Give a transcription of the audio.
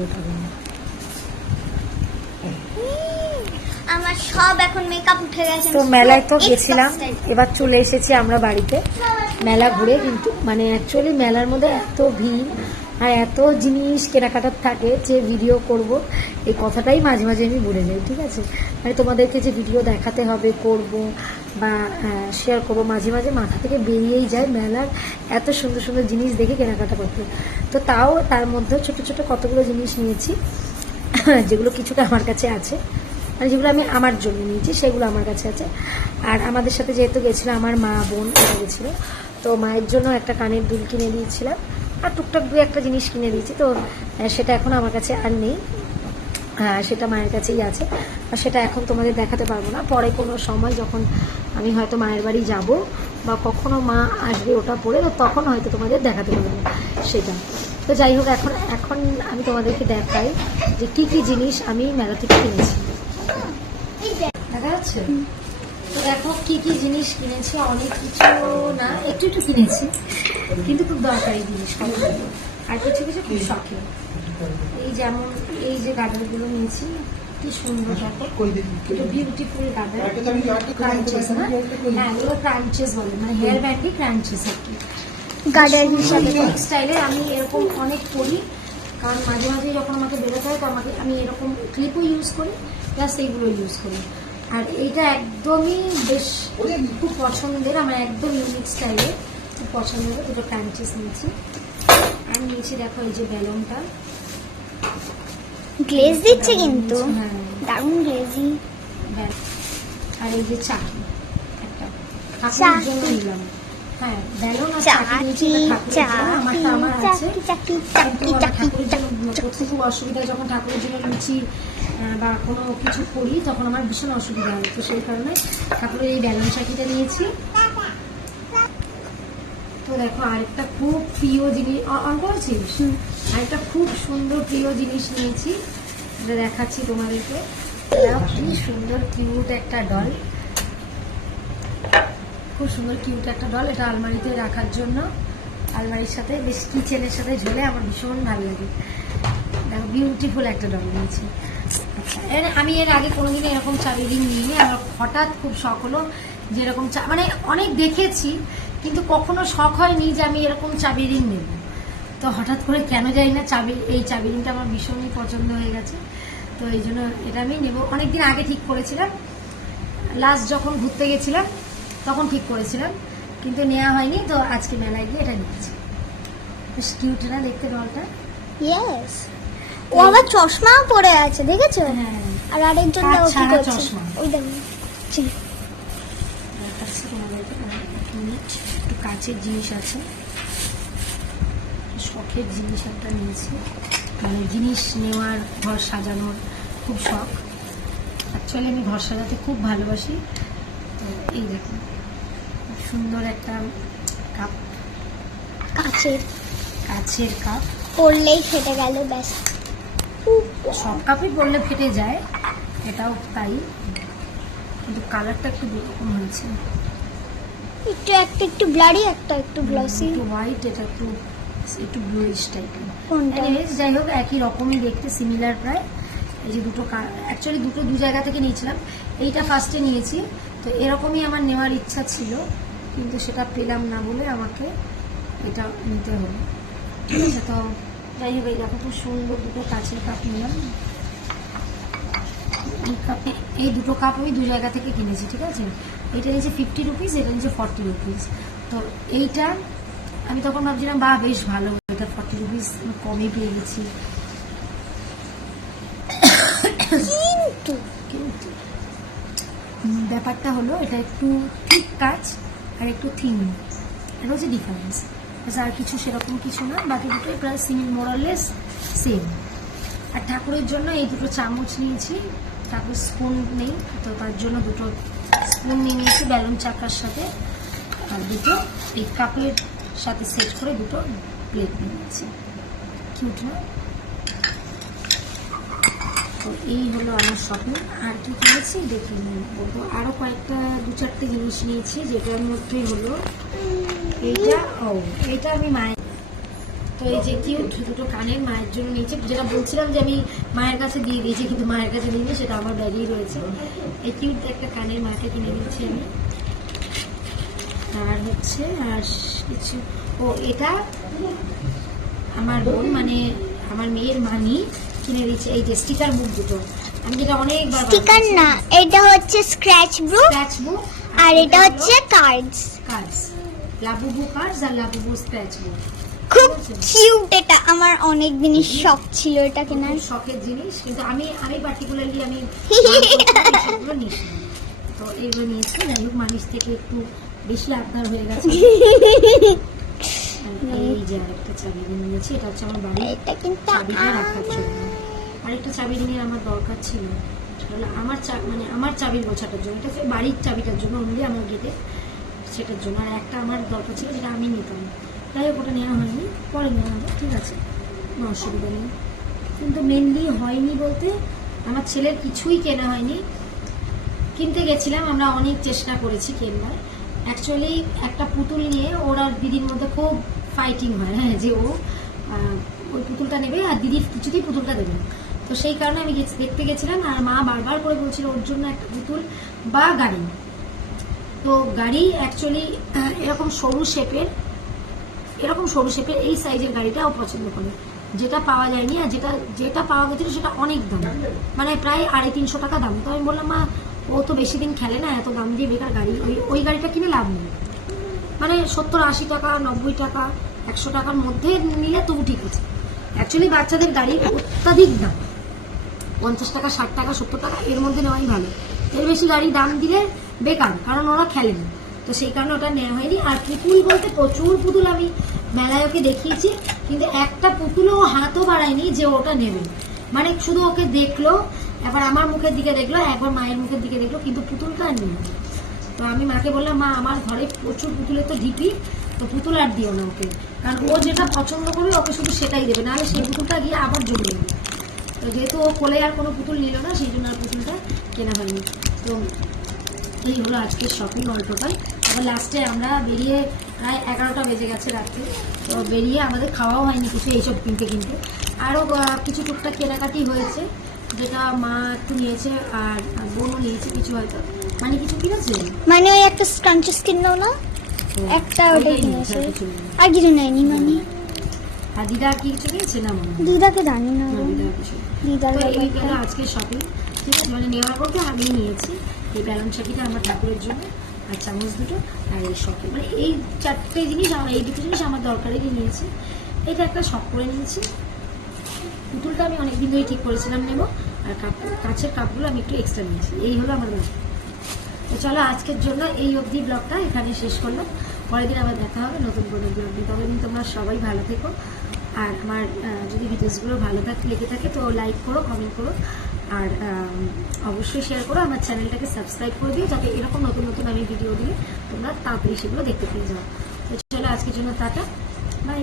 ভিডিওটা করবো। আমার সব এখন মেকআপ উঠে গেছে। তো মেলায় তো গেছিলাম, এবার চলে এসেছি আমরা বাড়িতে মেলা ঘুরে। কিন্তু মানে অ্যাকচুয়ালি মেলার মধ্যে এত ভিড় আর এত জিনিস কেনাকাটার থাকে যে ভিডিও করব এই কথাটাই মাঝে মাঝে আমি ভুলে যাই। ঠিক আছে, মানে তোমাদেরকে যে ভিডিও দেখাতে হবে, করব বা শেয়ার করবো, মাঝে মাঝে মাথা থেকে বেরিয়েই যায় মেলার এত সুন্দর সুন্দর জিনিস দেখে কেনাকাটা করতে। তো তাও তার মধ্যে ছোট ছোট কতগুলো জিনিস নিয়েছি যেগুলো কিছুটা আমার কাছে আছে, আর যেগুলো আমি আমার জন্য নিয়েছি সেগুলো আমার কাছে আছে। আর আমাদের সাথে যেহেতু গেছিলো আমার মা বোন, ওরা গেছিলো, তো মায়ের জন্য একটা কানের দুল কিনে দিয়েছিলাম আর টুকটাক দু একটা জিনিস কিনে দিয়েছি। তো সেটা এখন আমার কাছে আর নেই, সেটা মায়ের কাছেই আছে। আর সেটা এখন তোমাদের দেখাতে পারবো না, পরে কোনো সময় যখন আমি হয়তো মায়ের বাড়ি যাব বা কখনো মা আসবে ওটা পরে, তো তখন হয়তো তোমাদের দেখাতে পারবো সেটা। তো যাই হোক, এখন আমি তোমাদেরকে দেখাই যে কী কী জিনিস আমি মেলা থেকে কিনেছি। দেখা যাচ্ছে? তো দেখো কি কি জিনিস কিনেছি, অনেক কিছু না, একটু একটু কিনেছি কিন্তু খুব দরকারি জিনিস, আর কিছু কিছু খুব শখের। এই যেমন এই যে গার্ডারগুলো নিয়েছি, কি সুন্দর দেখো, এটা বিউটিফুল গার্ডার, ক্রাঞ্চেস না? হ্যাঁ, এগুলো ক্রাঞ্চেস বলে, মানে হেয়ার ব্যান্ডই ক্রাঞ্চেস আর কি। গার্ডার হিসাবে স্টাইলে আমি এরকম অনেক করি, কারণ মাঝে মাঝে যখন আমাকে বেরোতে হয় তো আমি এরকম ক্লিপও ইউজ করি প্লাস এইগুলো ইউজ করি। আর এইটা একদমই বেশ খুব পছন্দের, আমার একদম ইউনিক স্টাইলে খুব পছন্দের দুটো ক্রাঞ্চেস নিয়েছি। আর নিয়েছি দেখো এই যে বেলুনটা, গ্লেজ দিচ্ছে কিন্তু দারুণ গ্লেজি। আর এই যে চাকি একটা ঠাকুরের জন্য নিলাম। হ্যাঁ, বেলুন আর চাকি নিয়েছি আমার আছে। ঠাকুরের জন্য খুব অসুবিধা, যখন ঠাকুরের জন্য লুচি বা কোনো কিছু করি তখন আমার ভীষণ অসুবিধা হয়, তো সেই কারণে ঠাকুরের এই বেলুন চাকিটা নিয়েছি। তো দেখো আরেকটা খুব প্রিয় জিনিস অন করেছিস, আরেকটা খুব সুন্দর প্রিয় জিনিস নিয়েছি, যেটা দেখাচ্ছি তোমাদেরকে। কি সুন্দর কিউট একটা ডল, খুব সুন্দর কিউট একটা ডল। এটা আলমারিতে রাখার জন্য, আলমারির সাথে বেশ কিচেনের সাথে ঝুলে আমার ভীষণ ভালো লাগে। দেখো বিউটিফুল একটা ডল নিয়েছি। আচ্ছা, আমি এর আগে কোনোদিনও এরকম চাবি রিং নিইনি, আমার হঠাৎ খুব শখ হলো যেরকম মানে অনেক দেখেছি কিন্তু কখনো শখ হয়নি যে আমি এরকম চাবি রিং নেব। তো হঠাৎ করে কেন জানি না এই চাবি রিংটা আমার ভীষণই পছন্দ হয়ে গেছে, তো এই জন্য এটা আমি নেব। অনেকদিন আগে ঠিক করেছিলাম, লাস্ট যখন ঘুরতে গেছিলাম তখন ঠিক করেছিলাম, কিন্তু নেওয়া হয়নি। তো আজকে মেলায় গিয়ে এটা নিয়েছি। বেশ কিউট না দেখতে ডলটা? ইয়েস, ও আবার চশমাও পরে আছে, দেখেছো? হ্যাঁ, আর আরেকজন দাও কি করছে, ওই দেখো একটু কাচের জিনিস আছে, শখের জিনিস একটা নিয়েছি, মানে জিনিস নেওয়ার, ঘর সাজানোর খুব শখ। অ্যাকচুয়ালি আমি ঘর সাজাতে খুব ভালোবাসি। তো এই দেখুন সুন্দর একটা কাপ, কাচের কাপ, পড়লেই ফেটে গেল ব্যাস। সব কাপই পড়লে ফেটে যায়, এটাও তাই, কিন্তু কালারটা একটু দুরকম হয়েছে, একটু ব্লারি, একটু গ্লসি, একটু হোয়াইট, এটা একটু ব্লুইশ টাইপের। যাই হোক একই রকমই দেখতে, সিমিলার প্রায়। এই যে দুটো, অ্যাকচুয়ালি দু জায়গা থেকে নিয়েছিলাম, এইটা ফার্স্টে নিয়েছি। তো এরকমই আমার নেওয়ার ইচ্ছা ছিল, কিন্তু সেটা পেলাম না বলে আমাকে এটা নিতে হলো। ঠিক আছে, তো যাই হোক এই দেখো খুব সুন্দর দুটো কাচের কাপ নিলাম। এই দুটো কাপ আমি দু জায়গা থেকে কিনেছি। ঠিক আছে, এটা নিয়েছে 50 রুপিস, এটা নিয়েছে 40 রুপিস। তো এইটা আমি তখন ভাবছিলাম বা বেশ ভালো, এটা 40 রুপিস কমে পেয়ে গেছি। কিন্তু ব্যাপারটা হলো এটা একটু ঠিক কাজ আর একটু থিন, এটা হচ্ছে ডিফারেন্স, আর কিছু সেরকম কিছু না, বাকি দুটোই প্রায় মোরালেস সেম। আর ঠাকুরের জন্য এই দুটো চামচ নিয়েছি, ঠাকুর স্পুন নেই তো তার জন্য দুটো স্পুন নিয়ে নিয়েছি বেলুন চাকার সাথে, আর দুটো এই কাপের সাথে সেট করে দুটো প্লেট নিয়ে নিয়েছি। কিউট না? তো এই হলো আমার শপিং। আর কি কিনেছি দেখে বলবো, আরও কয়েকটা 2-4টে জিনিস নিয়েছি, যেটার মধ্যে হলো এইটা। এইটা আমি মায়ের তো এই যে কিউট দুটো কানের মায়ের জন্য নিয়েছি, যেটা বলছিলাম যে আমি মায়ের কাছে দিয়ে দিয়েছি, কিন্তু মায়ের কাছে দিইনি, সেটা আমার ব্যাগেই রয়েছে। এই কিউট একটা কানের মাকে কিনে দিচ্ছি আমি। আর হচ্ছে আর কিছু, ও এটা আমার বোন মানে আমার মেয়ের মানি কিনে দিচ্ছে, এই যে স্টিকার বুক দুটো। আমি যেটা অনেকবার স্টিকার না, এটা হচ্ছে স্ক্র্যাচ বুক, স্ক্র্যাচ বুক, আর এটা হচ্ছে কার্ডস। লাবুবু কার্ডস আর লাবুবু স্ক্র্যাচ বুক। খুব কিউট, এটা আমার অনেক দিনের শখ ছিল এটা কেনার। শখের জিনিস, কিন্তু আমি পার্টিকুলারলি আমি সবগুলো নিয়েছি। তো এইগুলো নিয়েছি, যাই হোক মানিস থেকে একটু বেশি আপনার হয়ে গেছে। এই যে আরেকটা চাবি নিয়েছি, এটা হচ্ছে আমার বাড়ি এটা কিন্তু চাবিটা রাখার জন্য। আরেকটা চাবি নিয়ে আমার দরকার ছিল, আমার মানে আমার চাবির গোছাটার জন্য, এটা বাড়ির চাবিটার জন্য অনলি আমার গেটে, সেটার জন্য। আর একটা আমার দরকার ছিল যেটা আমি নিতাম, তাই হোক ওটা নেওয়া হয়নি, পরে নেওয়া হবে, ঠিক আছে, কোনো অসুবিধা নেই। কিন্তু মেনলি হয়নি বলতে আমার ছেলের কিছুই কেনা হয়নি। কিনতে গেছিলাম, আমরা অনেক চেষ্টা করেছি কেনবার। অ্যাকচুয়ালি একটা পুতুল নিয়ে ওর আর দিদির মধ্যে খুব ফাইটিং হয়, হ্যাঁ, যে ও ওই পুতুলটা নেবে আর দিদি কিছুতেই পুতুলটা দেবে না। তো সেই কারণে আমি দেখতে গেছিলাম, আর মা বারবার করে বলছিল ওর জন্য একটা পুতুল বা গাড়ি। তো গাড়ি অ্যাকচুয়ালি এরকম সরু শেপের এই সাইজের গাড়িটা ও পছন্দ করে, যেটা পাওয়া যায়নি। আর যেটা পাওয়া গেছিল সেটা অনেক দাম, মানে প্রায় 250-300 টাকা দাম। তো আমি বললাম মা, ও তো বেশি দিন খেলে না, এত দাম দিয়ে বেকার গাড়ি, ওই গাড়িটা কিনে লাভ নেই। মানে 70-80 টাকা, 90 টাকা, 100 টাকার মধ্যে নিলে তবু ঠিক আছে। অ্যাকচুয়ালি বাচ্চাদের গাড়ি অত্যাধিক দাম, 50 টাকা, 60 টাকা, 70 টাকা, এর মধ্যে নেওয়াই ভালো। এর বেশি গাড়ি দাম দিলে বেকার, কারণ ওরা খেলে না। তো সেই কারণে ওটা নেওয়া হয়নি। আর পুতুল বলতে প্রচুর পুতুল আমি মেলায় ওকে দেখিয়েছি, কিন্তু একটা পুতুলও হাতও বাড়ায়নি যে ওটা নেবে। মানে শুধু ওকে দেখলো, একবার আমার মুখের দিকে দেখলো, একবার মায়ের মুখের দিকে দেখলো, কিন্তু পুতুলটা আর নেই। তো আমি মাকে বললাম, মা আমার ঘরে প্রচুর পুতুলের তো ঢিপি, তো পুতুল আর দিও না ওকে, কারণ ও যেটা পছন্দ করবে ওকে শুধু সেটাই দেবে, নাহলে সেই পুতুলটা গিয়ে আবার জমে যাবে। তো যেহেতু ও কোলে আর কোনো পুতুল নিল না, সেই জন্য আর পুতুলটা কেনা হয়নি। তো এই হলো আজকের শপিং অল্পটাই। আবার লাস্টে আমরা বেরিয়ে প্রায় 11টা বেজে গেছে রাত্রে। তো বেরিয়ে আমাদের খাওয়াও হয়নি কিছু, এইসব কিনতে আরও কিছু টুকটাক কেনাকাটি হয়েছে, যেটা মা একটু নিয়েছে আর বোনও নিয়েছে কিছু, হয়তো মানে কিছু কিনেছে, মানে ওই একটা স্ক্রাঞ্চেস কিনলো না, একটা ওটাই কিনেছে, আর কিছু নেয়নি। মানে আর দিদা আর কি কিছু কিনেছে না, মনে হয় দিদাকে জানি না, দিদার কিছু। দিদার তো এই গেল আজকের শপিং, ঠিক আছে। মানে নেওয়ার পর তো আমি নিয়েছি এই ব্যালন শাকিটা আমার ঠাকুরের জন্য, আর চামচ দুটো, আর এই শপিং, মানে এই 4টে জিনিস, এই দুটো জিনিস আমার দরকারেরই নিয়েছি। এটা একটা শখ করে নিয়েছি। পুতুলটা আমি অনেকদিন ধরে ঠিক করেছিলাম নেবো, আর কাছের কাপগুলো আমি একটু এক্সট্রা নিয়েছি। এই হলো আমার ব্যাপার। তো চলো আজকের জন্য এই অবধি ব্লগটা এখানে শেষ করলাম। পরের দিন আবার দেখা হবে নতুন কোনো ব্লগ নিয়ে। তবে তোমরা সবাই ভালো থেকো, আর আমার যদি ভিডিওসগুলো ভালো লেগে থাকে তো লাইক করো, কমেন্ট করো, আর অবশ্যই শেয়ার করো। আমার চ্যানেলটাকে সাবস্ক্রাইব করে দিও, যাতে এরকম নতুন নতুন আমি ভিডিও দিলে তোমরা তাড়াতাড়ি সেগুলো দেখতে পেয়ে যাও। তো চলো আজকের জন্য টাটা, বাই।